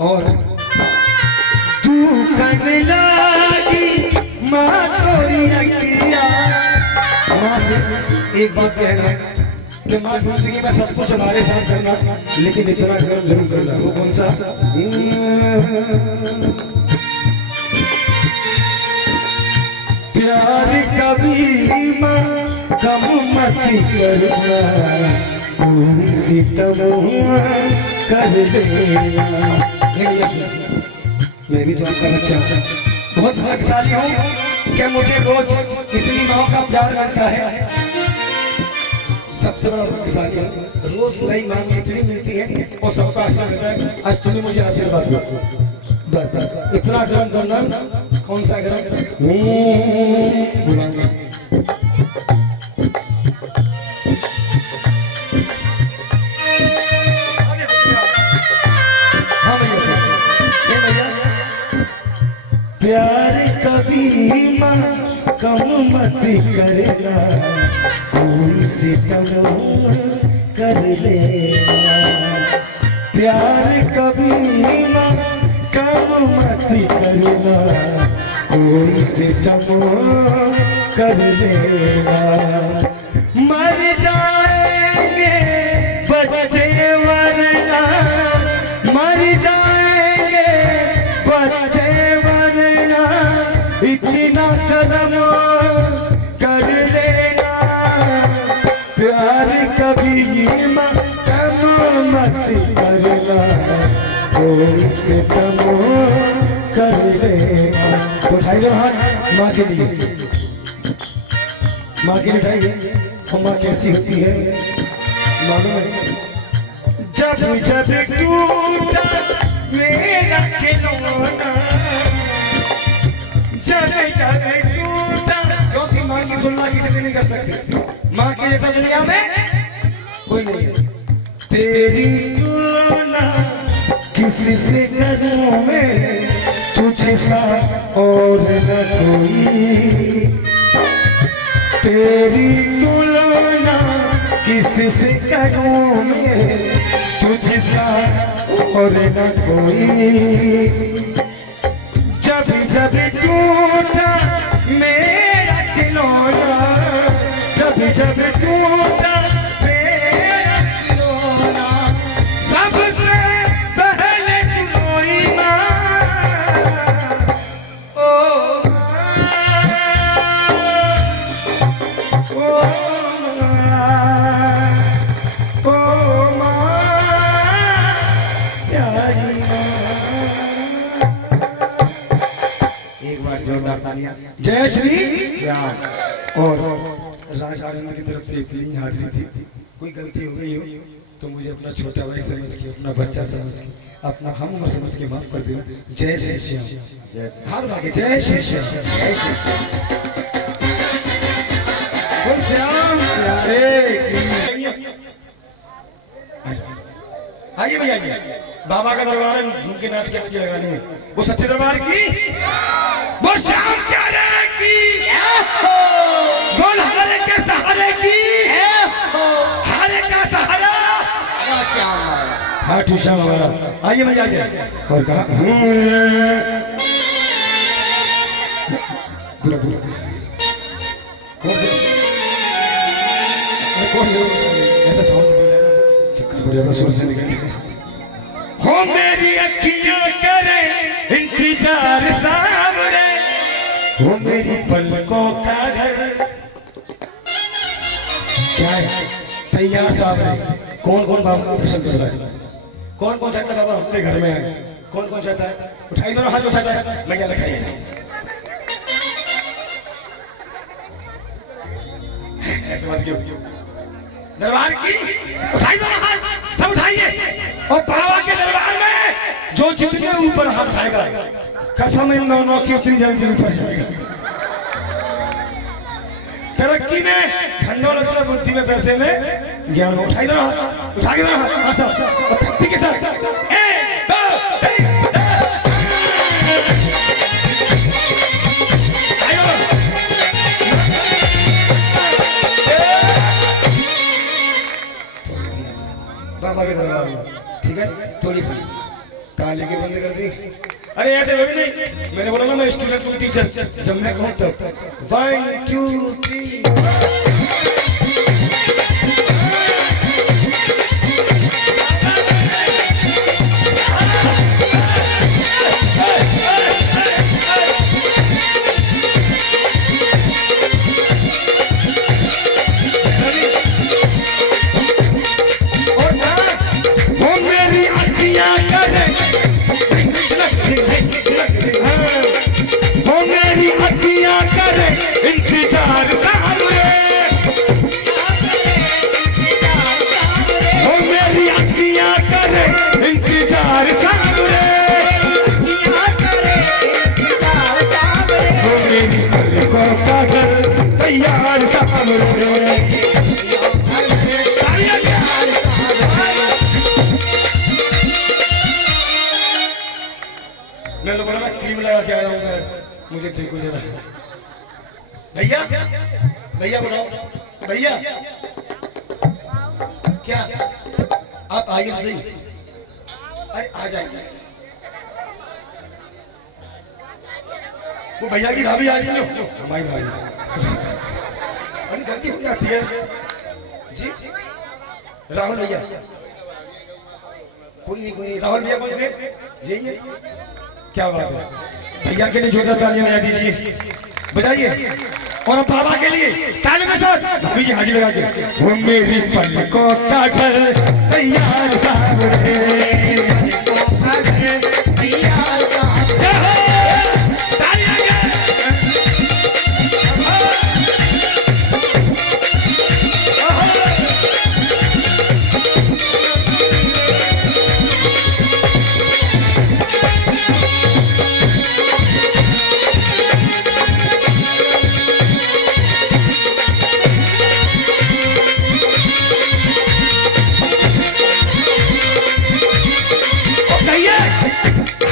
और तू करने लगी माँ तोरी अकिया। माँ से एक बात कहना कि माँ जिंदगी में सब कुछ हमारे साथ करना, लेकिन इतना कर्म जरूर करना। वो कौन सा? प्यार कभी माँ कम मत करना, कोई सितम कर देना। मैं भी तो आपका बच्चा बहुत भाग्यशाली हूँ कि मुझे रोज इतनी माँ का प्यार मिलता है। सबसे बड़ा भाग्यशाली है, रोज नई माँ इतनी मिलती है और सबका आशीर्वाद मिलता है। आज तुम्हें मुझे आशीर्वाद दो, बस इतना गरम करना। कौन सा गरम? बुलाना। हाँ भैया, ये भैया प्यार कभी माँ कम मत करना, कोई सितम कर लेना। प्यार कभी माँ कम मत करना, कोई सितम कर लेना। मर जाएंगे बच्चे वरना, मर जाएंगे बच्चे वरना, इतना करम कर लेना। प्यार कभी कम मत करना, कोई सितम कर लेना। तो उठाइए हाथ माँ के लिए, माँ के लिए उठाइए। और माँ कैसी होती है मालूम है? जब जब टूटा मेरा खिलौना, जब जब टूटा, क्योंकि माँ की तुलना किसी से नहीं कर सकते। माँ के जैसा दुनिया में कोई नहीं है। तेरी तुलना किसी से करूं मैं, तुझसा और न कोई। तेरी तुलना किसी से करूं मैं, तुझसा और न कोई। जब जब टूटा मेरा खिलौना, जब जब टूटा मेरा खिलौना, सबसे पहले तू रोई माँ। ओ माँ, प्यारी माँ। एक बार जोरदार तालियां। जय श्री राम। और राज आनंद की तरफ से इतनी हाजिरी थी। कोई गलती हो गई हो तो मुझे अपना छोटा भाई समझ के, अपना बच्चा समझ के, अपना हम उम्र समझ के माफ कर देना। जय श्री श्याम। हाथ भागे। जय श्री श्याम। जय श्री श्याम। आइए भैया, आइए। बाबा का दरबार है, झूम के नाच के आरती लगानी है। वो सच्चे दरबार की, वो श्याम प्यारे की, हारे के सहारे की, हारे का सहारा खाटू श्याम हमारा। आइए भैया, आइए। और कहा पूरा पूरा ऐसा साउंड चक्कर पड़ जाता सुर से निकल हो। मेरी अखियां करे इंतजार सावरे, हो मेरी पलकों का घर क्या है तैयार सावरे। कौन कौन बाबा का दर्शन कर रहा है? कौन कौन चाहता है बाबा हमारे घर में आए? कौन कौन चाहता है? उठाई दोनों हाथ, उठाता है। मैं क्या खड़ी है ऐसे मत क्यों? दरबार की उठाई दोनों हाथ, सब उठाइए। और बाबा के दरबार में जो जितने ऊपर हाथ उठाएगा, कसम इन दोनों की उतनी जल्दी ऊपर जाएगा। तरक्की में, धनदौलत में, बुद्धि में, पैसे में, ज्ञान में। उठाई दोनों हाथ, उठा के दोनों हाथ सब और शक्ति के साथ। 1 2 3 बाबा के दरबार में, ठीक है? थोड़ी सी ताली के बंद कर दी। अरे ऐसे थोड़ी नहीं, मैंने बोला ना मैं स्टूडेंट तुम टीचर, जब मैं कहूँ तब 1 2 3। इंतजार सामने, हो मेरी अखियां करे इंतजार सामने, हो मेरी पलकों का घर तैयार सामने। मैं बोला मैं क्रीम लगा के आया हूँ, मुझे देखो जरा। भैया भैया बताओ भैया, क्या आप आइए तो सही। अरे आ जाइए, वो भैया की भाभी आ जाइए। हमारी भाभी, अरे गलती हो जाती है जी। राहुल भैया, कोई नहीं कोई नहीं। राहुल भैया कौन से? यही है, क्या बात है। भैया के लिए जोरदार तालियां बजा दीजिए, बजाइए। और अब बाबा के लिए तालियों के साथ भाभी जी हाजिर लगा के। वो मेरी पलकों का घर तैयार सामने,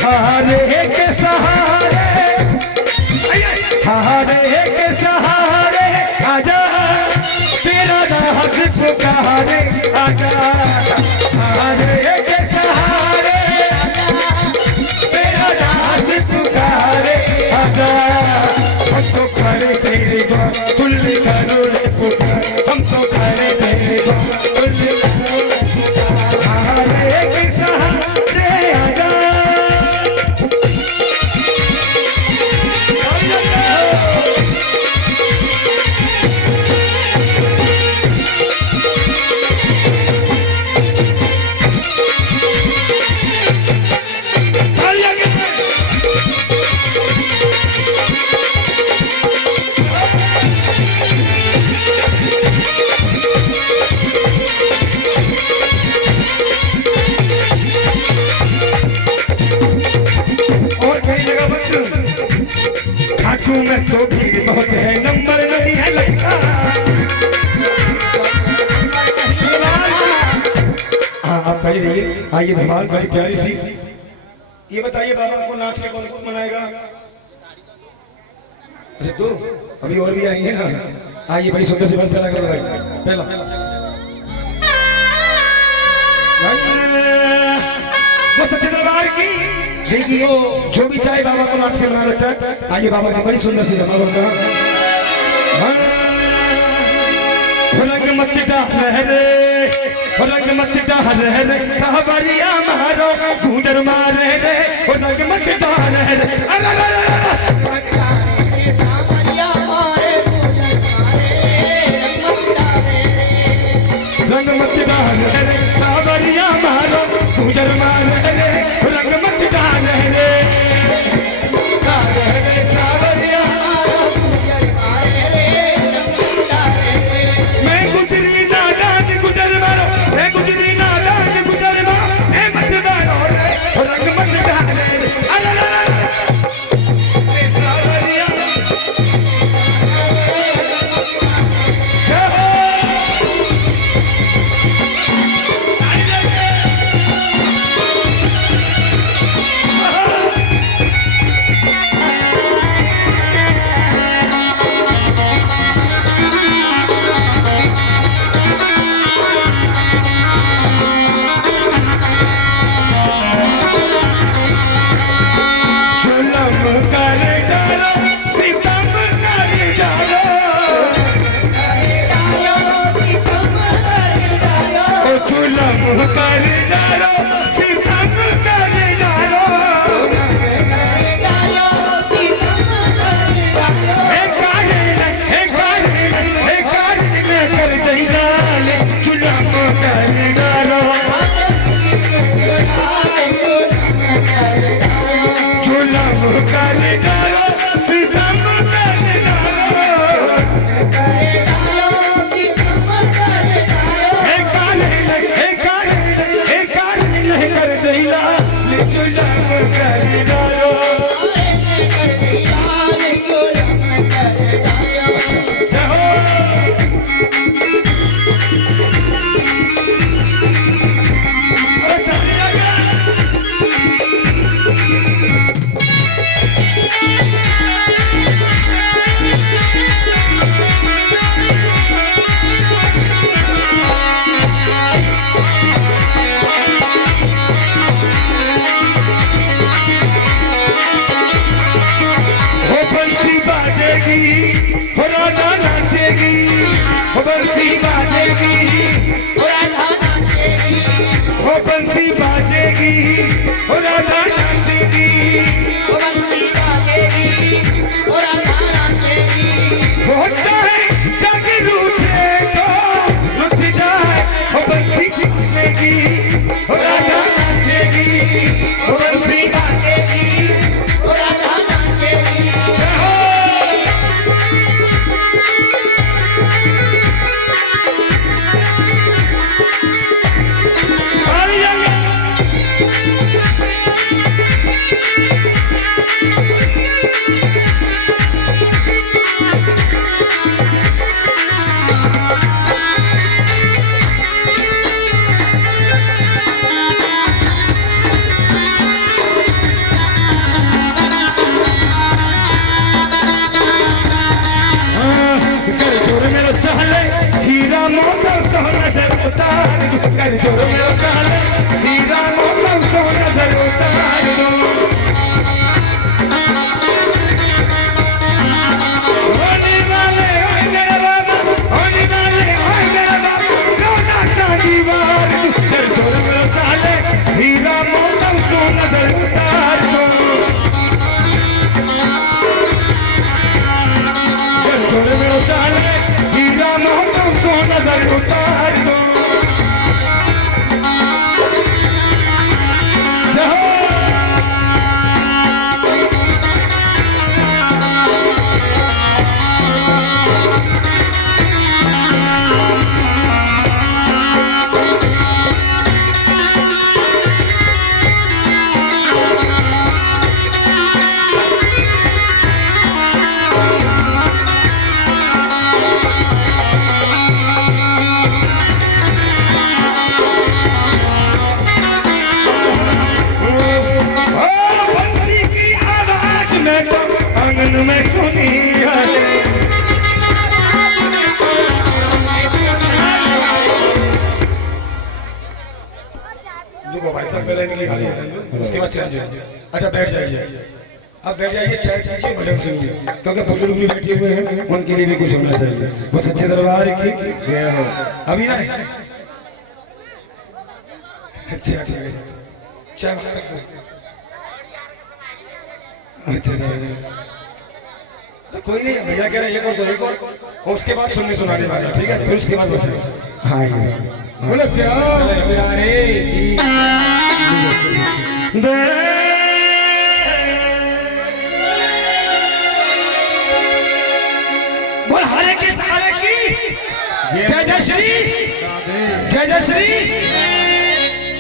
हारे के सहारे, हारे के सहारे आजा, तेरा नाज पुकारे आजा। हारे के सहारे तेरा नाज पुकारे आजा। हम तो खड़े तेरे द्वार सुन करो रे पुकार, हम तो खड़े तेरे द्वार सुन करो रे पुकार। हारे के सहारे आजा, खाटू में तो भीड़ बहुत है, नंबर नहीं है लगता। हाँ आप खड़ी रहिए। आइए धमाल बड़ी प्यारी सी। ये बताइए बाबा को नाच के कौन कौन मनाएगा? अच्छा दो, अभी और भी आएंगे ना। आइए बड़ी सुंदर सी पहला करो भाई, पहला वो सच्चे दरबार की। देखिए जो भी चाहे बाबा को नाच के बना लेता है। आइए बाबा की बड़ी सुंदर सी धमाल होगा। रंग मत लहरे, रंग मत लहरे, सावरिया मारो गुजर मारे रे, रंग मत लहरे। रंग मत लहरे, सावरिया मारो गुजर मारे रे, रंग मत लहरे। कर डालो सितम कर डालो कर दई जाल जुलम कर डालो जुलम कर डालो सितम कर डालो कर दई जाल जुलम कर डालो हो राधा नाचेगी हो बंसी बाजेगी हो राधा नाचेगी हो बंसी बाजेगी हो राधा नाचेगी हो बंसी बाजेगी हो राधा नाचेगी हो चाहे जग रूठे तो रुठ जाए हो बंसी बाजेगी हो राधा नाचेगी हो बंसी बाजेगी हो राधा नाचेगी हीरा मोती तो नजर उतार दो कर जोर में उतार हीरा मोती तो नजर उतार दो होने वाले ओए मेरा बाबा होने वाले ओए मेरा बाबा सोना चांदी वार कर जोर में उतार हीरा मोती तो नजर उतार दो कर जोर में उतार हीरा मोती तो नजर उतार दो में सुनी देखो भाई साहब पहले इनकी गाली उसके बाद चल जाइए अच्छा बैठ जाइए अब बैठ जाइए चाय पीजिए भजन सुनिए क्योंकि बुजुर्ग भी बैठे हुए हैं उनके लिए भी कुछ होना चाहिए बस अच्छे दरबार की अभी ना अच्छा ठीक है चाय बना रखो अच्छा तो कोई नहीं भैया कह रहे हैं एक और उसके बाद सुनने सुनाने वाला ठीक है फिर उसके बाद बस हाँ बोलो बोल हरे की सारे की जय जय श्री जय जय श्री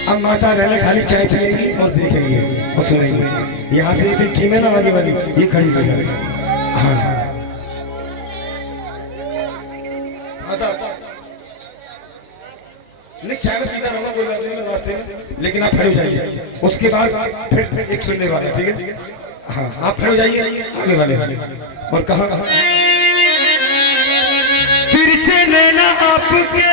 अब माता रहने खाली चाय पिएगी और देखेंगे और सुनेंगे यहाँ से फिर टीम है ना आगे वाली ये खड़ी हो जाएगी हाँ नहीं चाय में पीता रहूंगा कोई बात नहीं रास्ते में लेकिन आप खड़े हो जाइए उसके बाद फिर एक सुनने वाला ठीक है हाँ आप खड़े हो जाइए आगे वाले और कहा तिरछे नैना आपके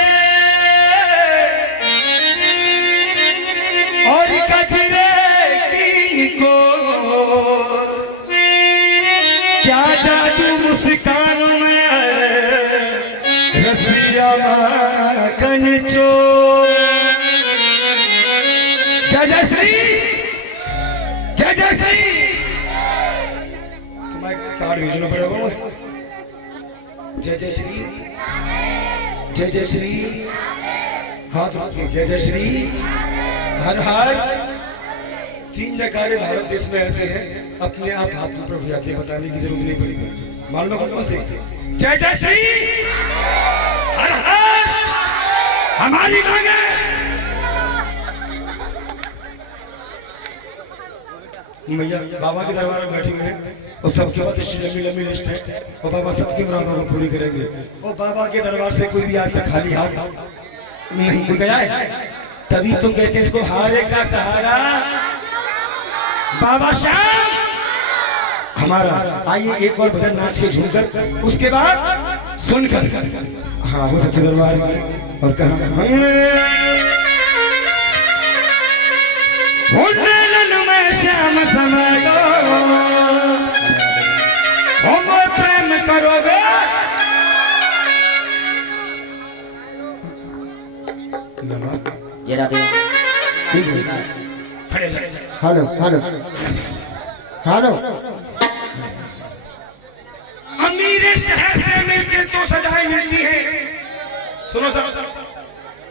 और कजरे की को क्या जादू मुस्कान में रसिया माखन चो चलना पड़ेगा मुझे। जय जय श्री, जय जय श्री, हाथ रखिए, जय जय श्री, हर हर। 3 जयकारे भारत देश में ऐसे हैं, अपने आप हाथ ऊपर हो जाते हैं, बताने की जरूरत नहीं पड़ेगी। मालूम है कौन से? जय जय श्री, हर हर हमारी मांगे। मैया बाबा के दरबार में बैठी हुए हैं और सबके पास लंबी लंबी लिस्ट है और बाबा सबकी मुरादों को पूरी करेंगे। और बाबा के दरबार से कोई भी आज तक खाली हाथ नहीं कोई गया है। तभी तो कहते हैं इसको हारे का सहारा बाबा श्याम हमारा। आइए एक और भजन नाच के झूमकर, उसके बाद सुनकर हाँ वो सच्चे दरबार में और कहा में श्याम समायो हम प्रेम करोगे। Hello hello hello. अमीर शहर से मिलके तो सजाएं मिलती है। सुनो सब,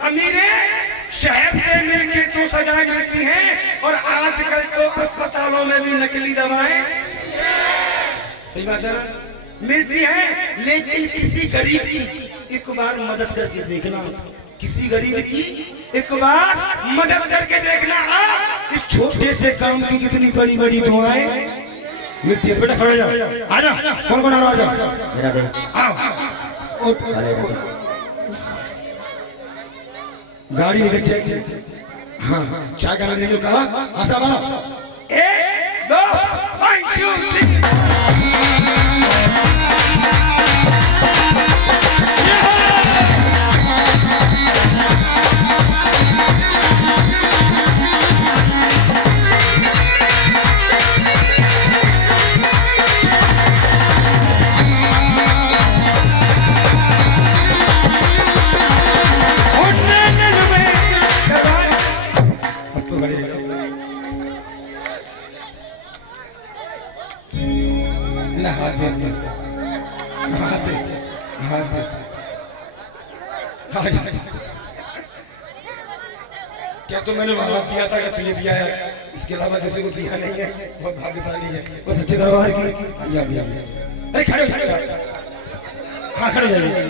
अमीर शहर से मिलके तो सजाएं मिलती हैं और आजकल तो अस्पतालों में भी नकली दवाएं सही बात है ना मिलती हैं। लेकिन किसी गरीब की एक बार मदद करके देखना, किसी गरीब की एक बार मदद करके देखना। आप इस छोटे से काम की कितनी बड़ी बड़ी दुआएं मिलती है। बेटा खड़े जाओ, आजा। कौन कौन आ रहा है? आओ। गाड़ी लेकर चाहिए। हाँ चाय का लगे कहा आशा बा 1 2 1 2 3। क्या तो मैंने वहां दिया था कि तुझे दिया है, इसके अलावा किसी को दिया नहीं है। बहुत भाग्यशाली है वो सच्चे दरबार की। अरे खड़े खड़े हाँ खड़े जाइए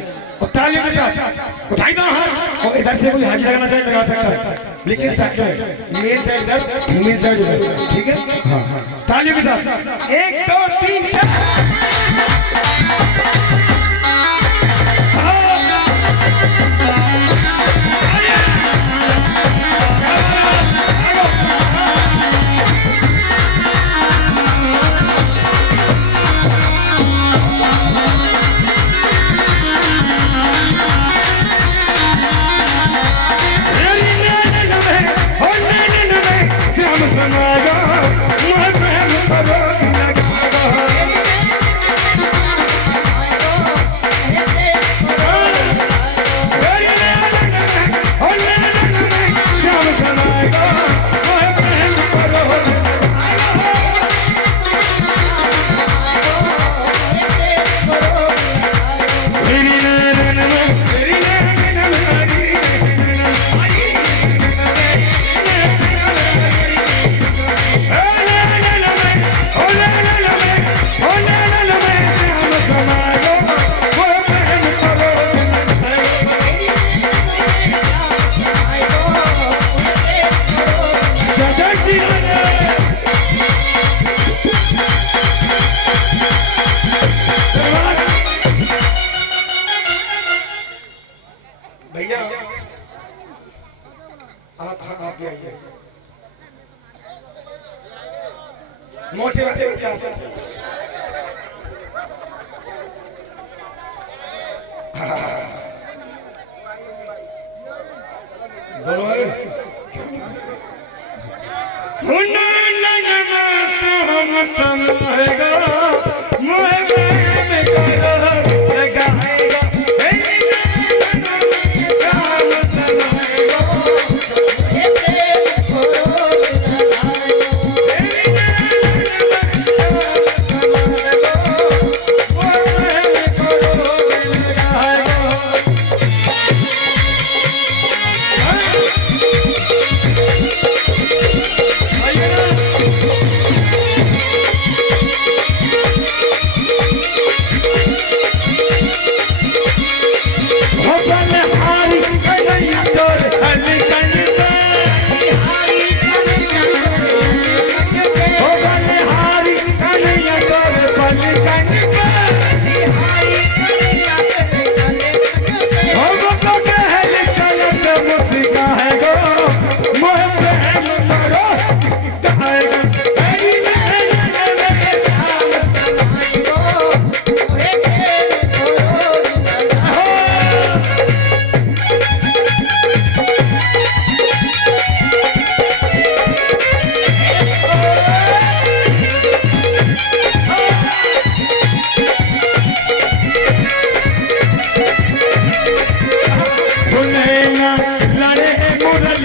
और तालियों के साथ उठाई दो हाथ। और इधर से कोई हाजिर लगाना चाहे लगा सकता है, लेकिन साइड में मेल साइड इधर, फीमेल साइड इधर, ठीक है। हाँ तालियों के साथ 1 2 3 4। भैया आप भी आइए। मोटे वाले क्या दोनों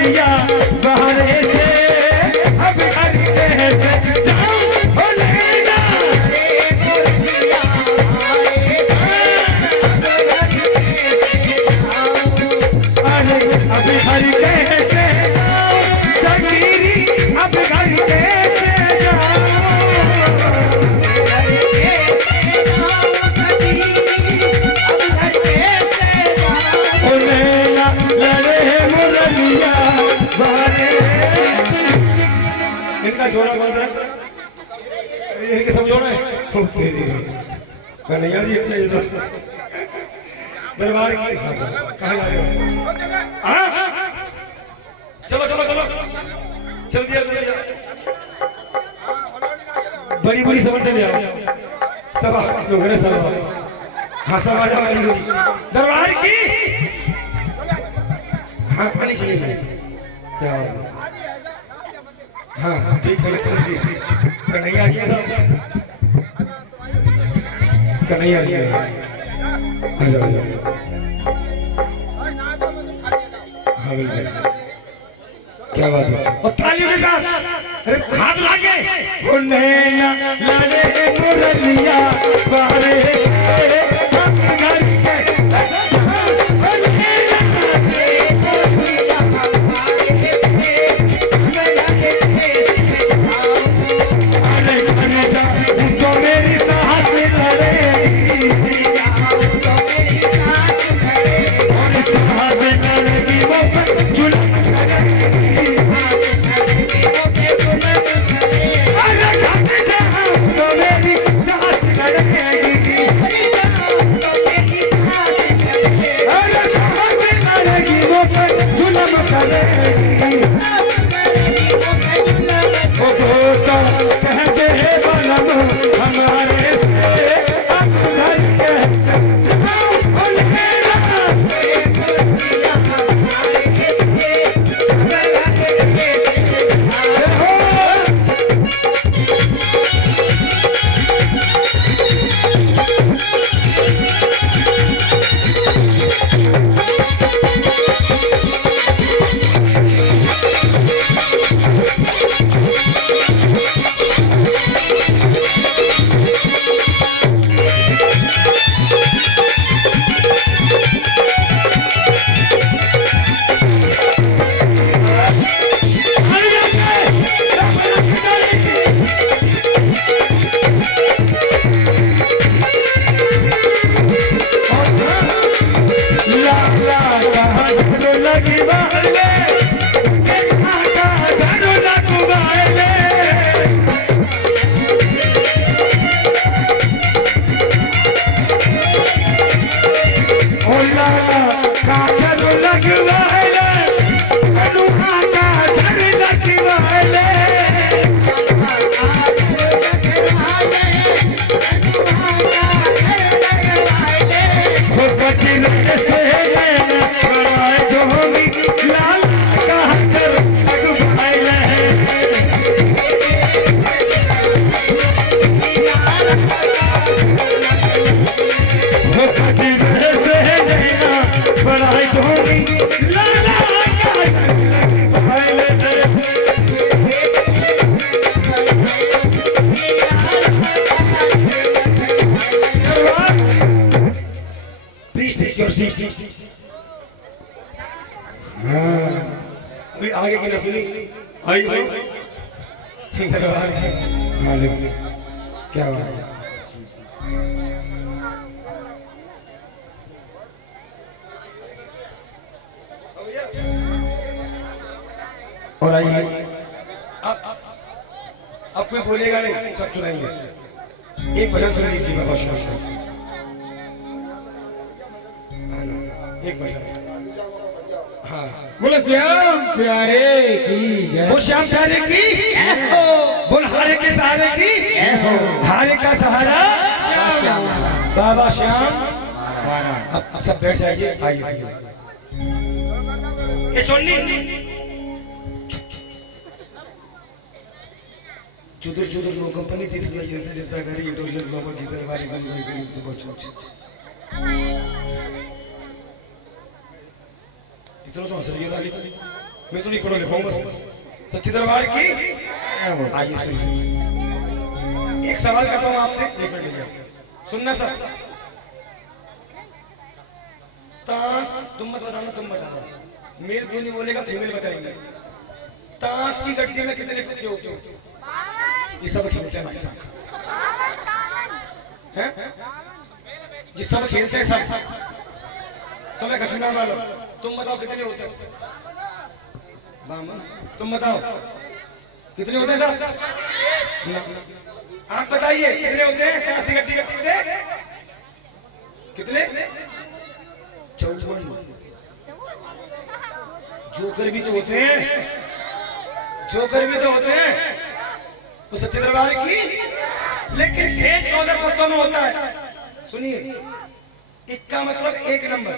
मुरलिया बाहरे से अब घर कैसे जाऊं ओ नैना अरे अब घर कैसे जाऊं सकीरी अब घर कैसे जाऊं ओ नैना लड़े मुरलिया बाहरे इनका जोड़ा कौन सा है? इनके सब जोड़ा है खूब तेरी कन्हैया जी अपने ये तो दरबार की कहाँ जा रहे हो? हाँ? चलो चलो चलो चल दिया चल दिया बड़ी बड़ी समझ ले आओ सब लोग रे सब हाँ सब आ जाओ बड़ी बड़ी दरबार की हाँ आनी चाहिए क्या बात है हाँ ठीक है कन्हैया जी सब कन्हैया जी आ जाओ हाँ बिल्कुल क्या बात है और तालियों के साथ अरे हाथ लागे ओ नैना लड़े मुरलिया बाहरे से हम घर के ओ नैना अरे घर जा तो मेरी साहस लड़ेगी और साहस लड़ेगी वो जुल्म करेगी अरे घर जा तो मेरी साहस लड़ेगी अरे साहस लड़ेगी वो जुल्म करेगी ओ तो कहते हैं बलम हमारे से अब घर कैसे जाऊं ओ नैना Please take your seat. हाँ अभी आगे की न सुनी आई सुनो दरबार हाँ ले क्या बात है और आइए अब कोई बोलेगा नहीं सब सुनाएंगे एक भजन सुन लीजिए मैं बहुत एक भजन हाँ बोलो श्याम प्यारे की जय वो श्याम प्यारे की बोल हारे के सहारे की हारे का सहारा बाबा श्याम अब सब बैठ जाइए आइए ये चोली चुदर चुदर लोग कंपनी दिस लाइक जैसे रिश्ता करी एक दूसरे लोगों की तरह वाली से बहुत इतना तो हंस रही है मैं तो नहीं पढ़ो लिखा हूं बस। सच्चे दरबार की आइए सुनिए, एक सवाल करता हूं आपसे, एक मिनट लीजिए, सुनना सब। ताश, तुम मत बताना, तुम बताना, मेल कोई नहीं बोलेगा, फीमेल बताएंगे। ताश की गड्डी में कितने पत्ते होते हो? ये सब खेलते हैं भाई साहब, हैं? ये सब खेलते हैं सब। तो मैं कचूना वाला, तुम बताओ कितने होते हैं? बामन, तुम बताओ कितने होते हैं साहब? ना, आप बताइए कितने होते हैं ताश की गड्डी के पत्ते? कितने? 54। जोकर भी तो होते हैं, जोकर भी तो होते हैं वो सच्चे दरबार की। लेकिन खेल 14 पत्तों में होता है। सुनिए, इक्का मतलब एक नंबर,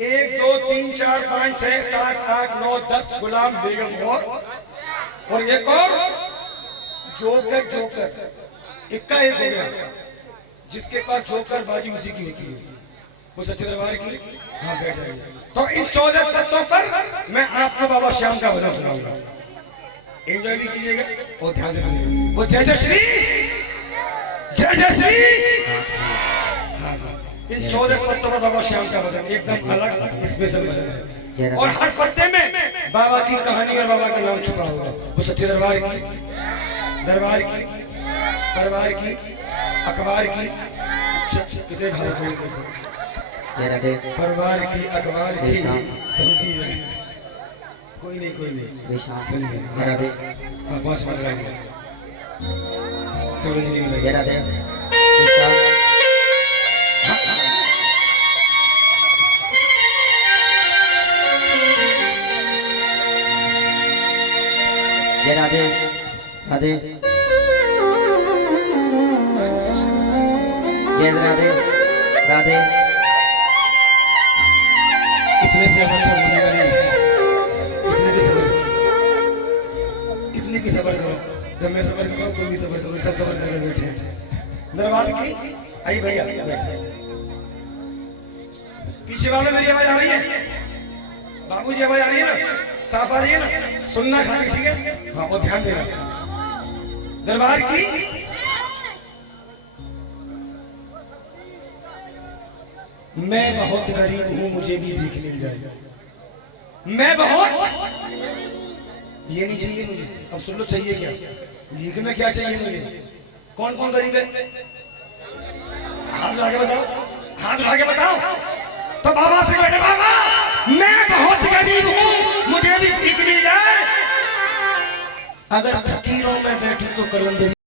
1 2 3 4 5 6 7 8 9 10 गुलाम बेगम और एक और जोकर। जोकर इक्का एक हो गया, जिसके पास जोकर बाजी उसी की होती है, वो सच्चे दरबार की। हाँ बैठ जाइए। तो इन 14 पत्तों पर मैं आपको बाबा श्याम का भजन सुनाऊंगा, एंजॉय भी कीजिएगा और ध्यान से सुनिएगा। वो जय जय श्री, जय जय श्री। हाँ साहब, इन 14 पत्तों पर बाबा श्याम का भजन एकदम अलग स्पेशल भजन है, और हर पत्ते में बाबा की कहानी और बाबा का नाम छुपा हुआ। वो सच्चे दरबार की, दरबार की, परिवार की, अखबार की। कितने भाव को देखो, परिवार की, अखबार की, सबकी है। कोई नहीं, कोई नहीं, सुनिए। हाँ 5 मिनट रहेंगे, समझ नहीं मिलेगा। जय राधे राधे, जय राधे राधे। इतने से अच्छा बोलेगा नहीं, इतने भी सबर, इतने भी सबर करो। जब मैं सबर कर रहा हूँ तुम भी सबर करो, सब सबर करके बैठे हैं दरबार की। आइए भैया बैठिए। पीछे वालों मेरी आवाज आ रही है? बाबूजी आवाज आ रही है ना? साफ आ रही है ना? सुनना खाली, ठीक है? हाँ, और ध्यान देना। दरबार की मैं बहुत गरीब हूं, मुझे भी भीख मिल जाए। मैं बहुत, ये नहीं चाहिए मुझे। अब सुन लो, चाहिए क्या? भीख में क्या चाहिए मुझे? कौन कौन गरीब है? हाथ उठा के बताओ, हाथ उठा के बताओ। तो बाबा से कहे, बाबा मैं बहुत गरीब हूं, मुझे भी भीख मिल जाए। अगर फकीरों में बैठूं तो कलंदरी